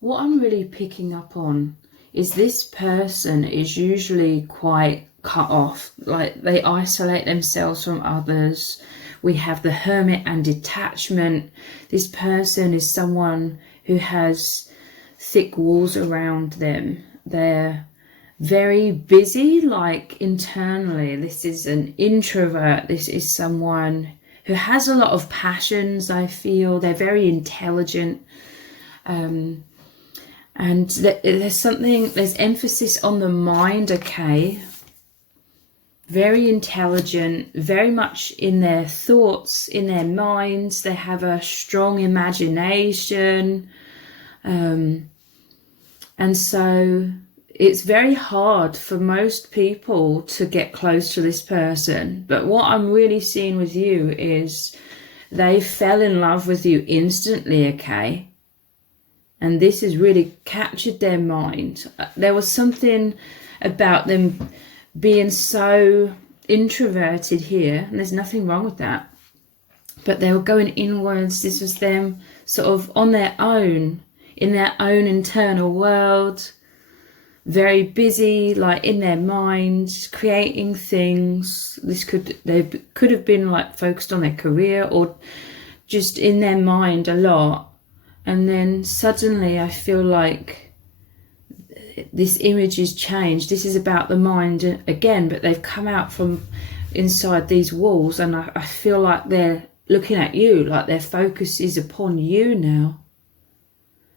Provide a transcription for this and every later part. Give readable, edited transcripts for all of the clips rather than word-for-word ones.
what I'm really picking up on is this person is usually quite cut off, like they isolate themselves from others. We have the hermit and detachment. This person is someone who has thick walls around them. They're very busy, like internally. This is an introvert. This is someone who has a lot of passions, I feel. They're very intelligent. And there's emphasis on the mind, okay? Very intelligent, very much in their thoughts, in their minds. They have a strong imagination. And so it's very hard for most people to get close to this person. But what I'm really seeing with you is they fell in love with you instantly, okay? And this has really captured their mind. There was something about them being so introverted here, and there's nothing wrong with that. But they were going inwards. This was them sort of on their own, in their own internal world, very busy, like in their minds, creating things. They could have been like focused on their career or just in their mind a lot. And then suddenly I feel like this image is changed. This is about the mind again, but they've come out from inside these walls, and I feel like they're looking at you, like their focus is upon you now.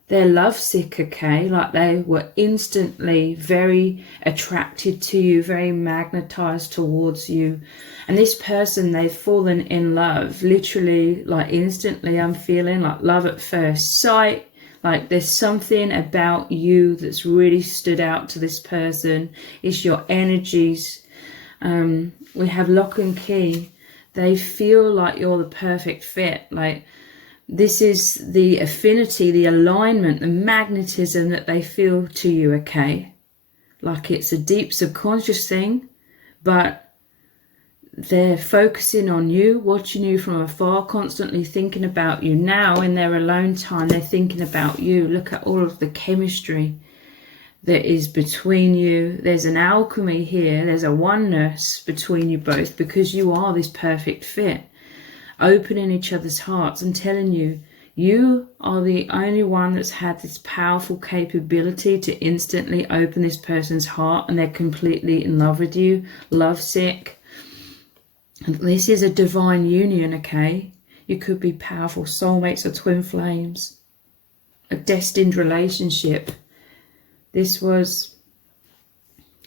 They're lovesick, okay? Like they were instantly very attracted to you, very magnetized towards you. And this person, they've fallen in love, literally, like instantly. I'm feeling like love at first sight. Like there's something about you that's really stood out to this person. It's your energies. We have lock and key. They feel like you're the perfect fit. Like this is the affinity, the alignment, the magnetism that they feel to you, okay? Like it's a deep subconscious thing, but they're focusing on you, watching you from afar, constantly thinking about you. Now in their alone time, they're thinking about you. Look at all of the chemistry that is between you. There's an alchemy here. There's a oneness between you both because you are this perfect fit. Opening each other's hearts and telling you, you are the only one that's had this powerful capability to instantly open this person's heart, and they're completely in love with you, lovesick. And this is a divine union, okay? You could be powerful soulmates or twin flames, a destined relationship. This was,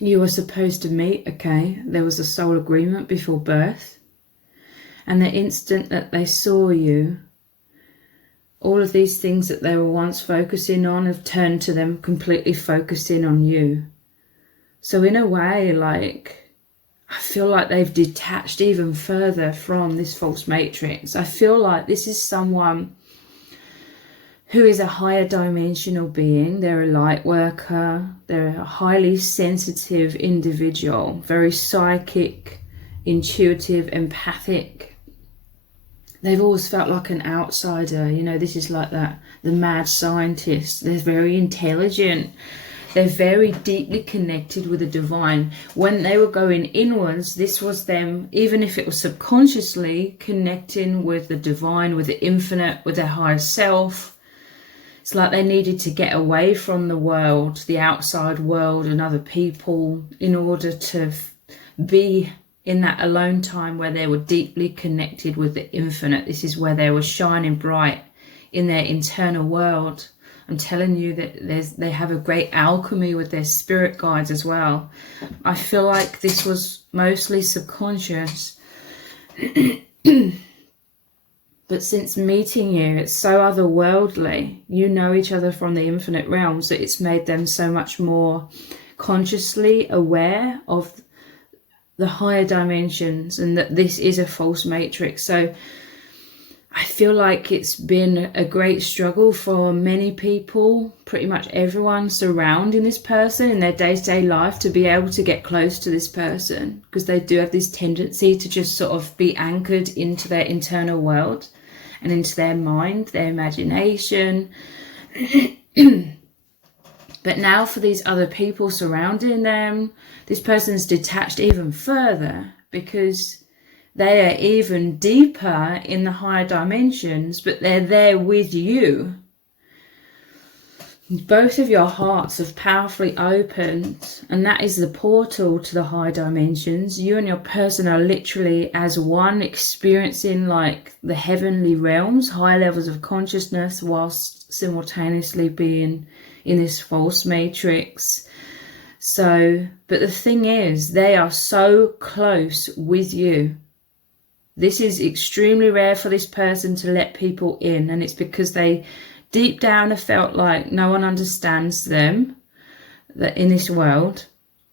you were supposed to meet, okay? There was a soul agreement before birth. And the instant that they saw you, all of these things that they were once focusing on have turned to them completely focusing on you. So in a way, like, I feel like they've detached even further from this false matrix. I feel like this is someone who is a higher dimensional being. They're a light worker. They're a highly sensitive individual, very psychic, intuitive, empathic. They've always felt like an outsider. You know, this is like that, the mad scientist. They're very intelligent. They're very deeply connected with the divine. When they were going inwards, this was them, even if it was subconsciously, connecting with the divine, with the infinite, with their higher self. It's like they needed to get away from the world, the outside world and other people in order to be in that alone time where they were deeply connected with the infinite. This is where they were shining bright in their internal world. I'm telling you that they have a great alchemy with their spirit guides as well. I feel like this was mostly subconscious. But since meeting you, it's so otherworldly. You know each other from the infinite realms that it's made them so much more consciously aware of the higher dimensions and that this is a false matrix. So I feel like it's been a great struggle for many people, pretty much everyone surrounding this person in their day-to-day life, to be able to get close to this person, because they do have this tendency to just sort of be anchored into their internal world and into their mind, their imagination. But now for these other people surrounding them, this person's detached even further because they are even deeper in the higher dimensions, but they're there with you. Both of your hearts have powerfully opened, and that is the portal to the high dimensions. You and your person are literally as one, experiencing like the heavenly realms, high levels of consciousness, whilst simultaneously being in this false matrix. So, but the thing is, they are so close with you. This is extremely rare for this person to let people in, and it's because they deep down have felt like no one understands them that in this world,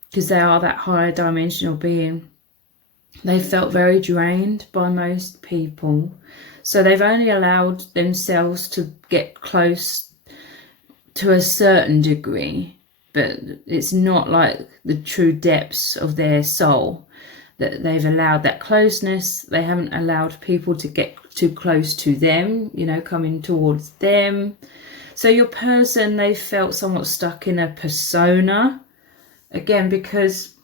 because they are that higher dimensional being. They felt very drained by most people, so they've only allowed themselves to get close to a certain degree, but it's not like the true depths of their soul. That they've allowed that closeness. They haven't allowed people to get too close to them, you know, coming towards them. So your person, they felt somewhat stuck in a persona, again, because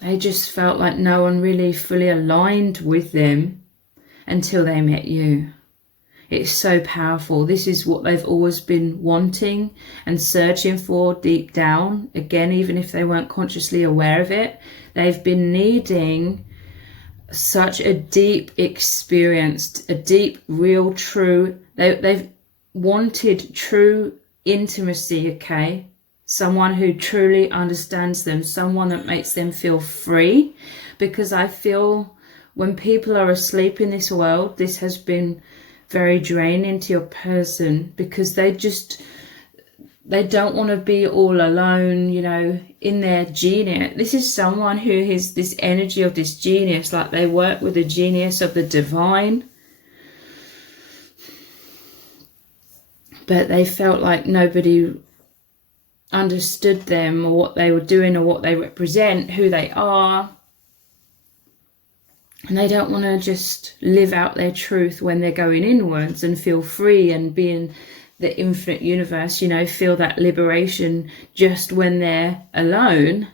they just felt like no one really fully aligned with them until they met you. It's so powerful. This is what they've always been wanting and searching for deep down. Again, even if they weren't consciously aware of it, they've been needing such a deep experience, a deep, real, true. They've wanted true intimacy, okay? Someone who truly understands them, someone that makes them feel free. Because I feel when people are asleep in this world, this has been very draining to your person, because they don't want to be all alone, you know, in their genius. This is someone who has this energy of this genius, like they work with the genius of the divine. But they felt like nobody understood them or what they were doing or what they represent, who they are. And they don't want to just live out their truth when they're going inwards and feel free and be in the infinite universe, you know, feel that liberation just when they're alone,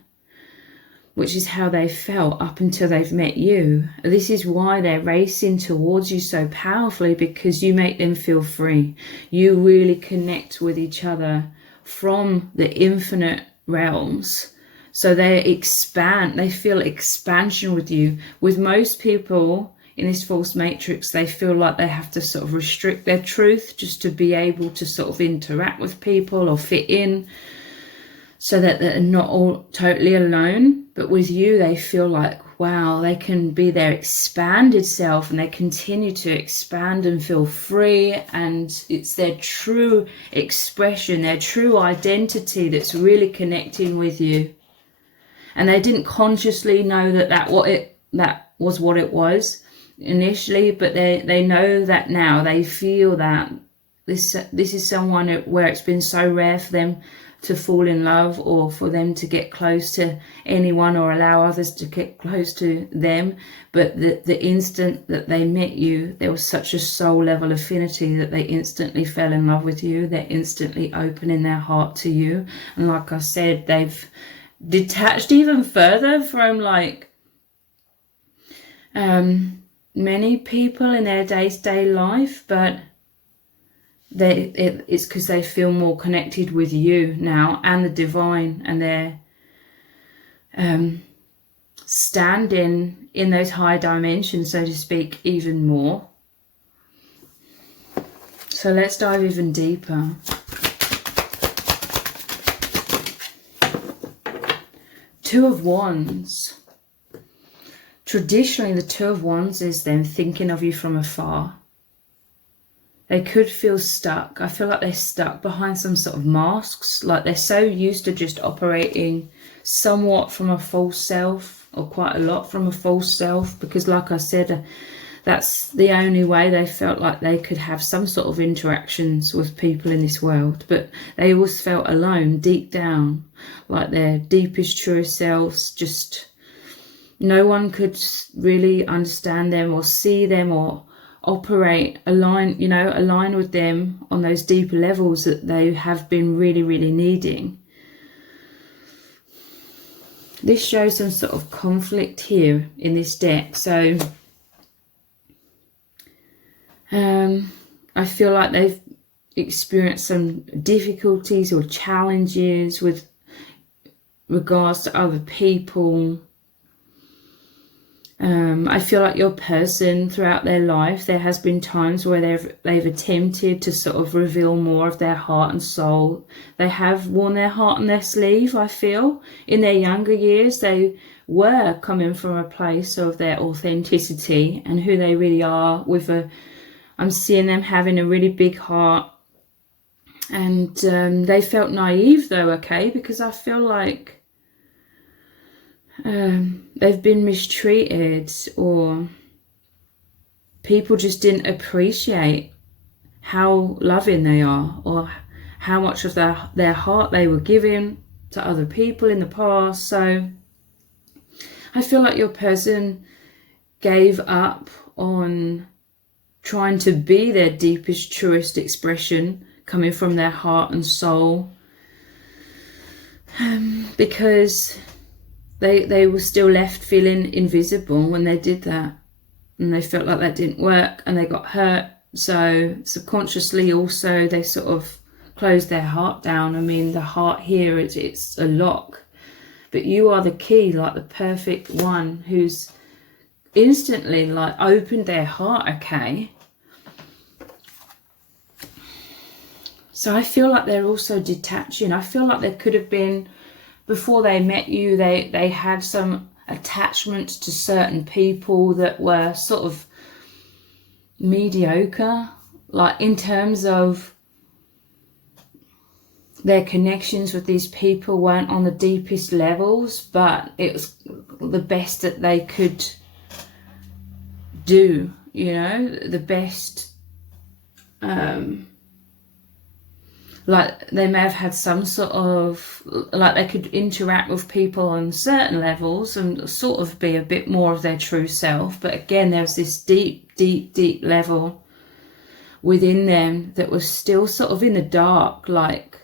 which is how they felt up until they've met you. This is why they're racing towards you so powerfully, because you make them feel free. You really connect with each other from the infinite realms. So they expand, they feel expansion with you. With most people in this false matrix, they feel like they have to sort of restrict their truth just to be able to sort of interact with people or fit in, so that they're not all totally alone. But with you, they feel like, wow, they can be their expanded self, and they continue to expand and feel free. And it's their true expression, their true identity that's really connecting with you. And they didn't consciously know that was what it was initially, but they know that now. They feel that this is someone where it's been so rare for them to fall in love, or for them to get close to anyone or allow others to get close to them. But the instant that they met you, there was such a soul level affinity that they instantly fell in love with you. They're instantly opening their heart to you. And like I said, they've detached even further from like many people in their day-to-day life, but it's because they feel more connected with you now and the divine, and they're standing in those high dimensions, so to speak, even more. So let's dive even deeper. Two of Wands. Traditionally, the Two of Wands is them thinking of you from afar. They could feel stuck. I feel like they're stuck behind some sort of masks, like they're so used to just operating somewhat from a false self, or quite a lot from a false self, because like I said, that's the only way they felt like they could have some sort of interactions with people in this world. But they always felt alone deep down, like their deepest, truest selves. Just no one could really understand them or see them or operate, align with them on those deeper levels that they have been really, really needing. This shows some sort of conflict here in this deck. So I feel like they've experienced some difficulties or challenges with regards to other people. I feel like your person throughout their life, there has been times where they've attempted to sort of reveal more of their heart and soul. They have worn their heart on their sleeve, I feel. In their younger years, they were coming from a place of their authenticity and who they really are. I'm seeing them having a really big heart. And they felt naive though, okay? Because I feel like they've been mistreated, or people just didn't appreciate how loving they are, or how much of their heart they were giving to other people in the past. So I feel like your person gave up on trying to be their deepest, truest expression coming from their heart and soul, because they were still left feeling invisible when they did that, and they felt like that didn't work and they got hurt. So subconsciously also they sort of closed their heart down. I mean, the heart here, it's a lock, but you are the key, like the perfect one who's instantly like opened their heart, okay? So I feel like they're also detaching. I feel like there could have been, before they met you, they had some attachments to certain people that were sort of mediocre, like in terms of their connections with these people weren't on the deepest levels, but it was the best that they could do, the best. Like they may have had some sort of, like they could interact with people on certain levels and sort of be a bit more of their true self. But again, there's this deep, deep, deep level within them that was still sort of in the dark. Like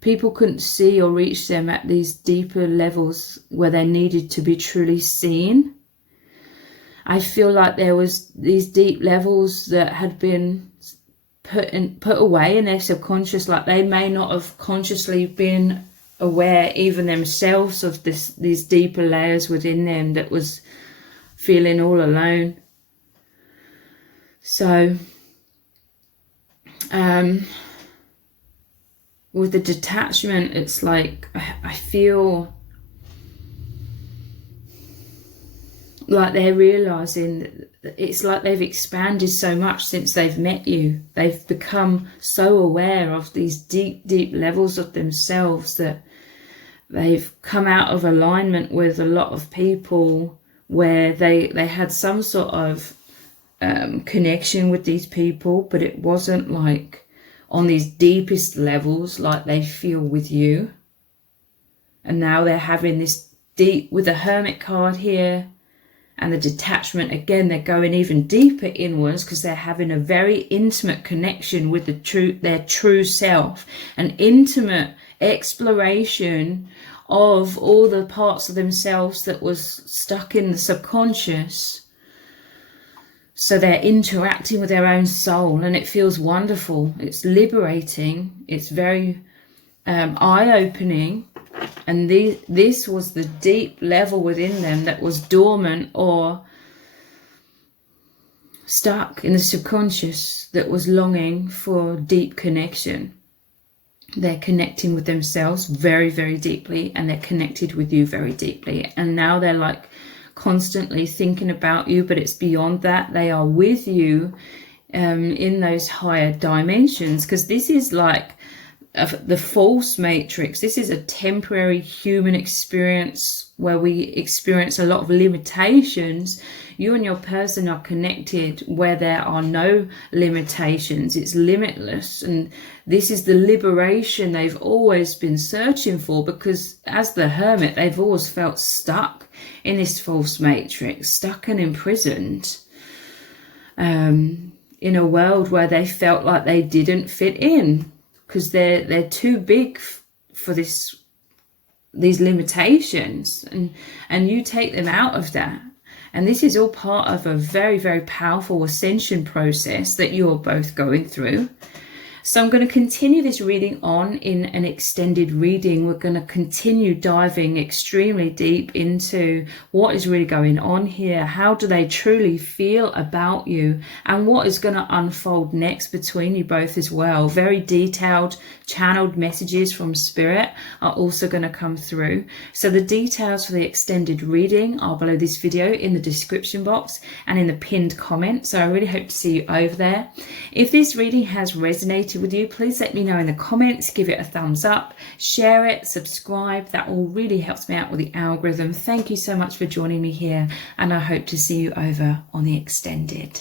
people couldn't see or reach them at these deeper levels where they needed to be truly seen. I feel like there was these deep levels that had been put away in their subconscious, like they may not have consciously been aware even themselves of these deeper layers within them that was feeling all alone. So with the detachment, it's like I feel like they're realizing that it's like they've expanded so much since they've met you. They've become so aware of these deep, deep levels of themselves that they've come out of alignment with a lot of people where they had some sort of connection with these people, but it wasn't like on these deepest levels like they feel with you. And now they're having this deep, with the Hermit card here, and the detachment, again, they're going even deeper inwards because they're having a very intimate connection with their true self, an intimate exploration of all the parts of themselves that was stuck in the subconscious. So they're interacting with their own soul, and it feels wonderful. It's liberating. It's very eye-opening. And this was the deep level within them that was dormant or stuck in the subconscious, that was longing for deep connection. They're connecting with themselves very, very deeply, and they're connected with you very deeply. And now they're like constantly thinking about you, but it's beyond that. They are with you in those higher dimensions, because this is like the false matrix. This is a temporary human experience where we experience a lot of limitations. You and your person are connected where there are no limitations. It's limitless, and this is the liberation they've always been searching for, because as the Hermit, they've always felt stuck in this false matrix, stuck and imprisoned. in a world where they felt like they didn't fit in because they're too big for these limitations, and you take them out of that. And this is all part of a very, very powerful ascension process that you're both going through. So I'm going to continue this reading on in an extended reading. We're going to continue diving extremely deep into what is really going on here. How do they truly feel about you? And what is going to unfold next between you both as well. Very detailed channeled messages from Spirit are also going to come through. So the details for the extended reading are below this video in the description box and in the pinned comment. So I really hope to see you over there. If this reading has resonated with you, please let me know in the comments, give it a thumbs up, share it, subscribe. That all really helps me out with the algorithm. Thank you so much for joining me here, and I hope to see you over on the extended.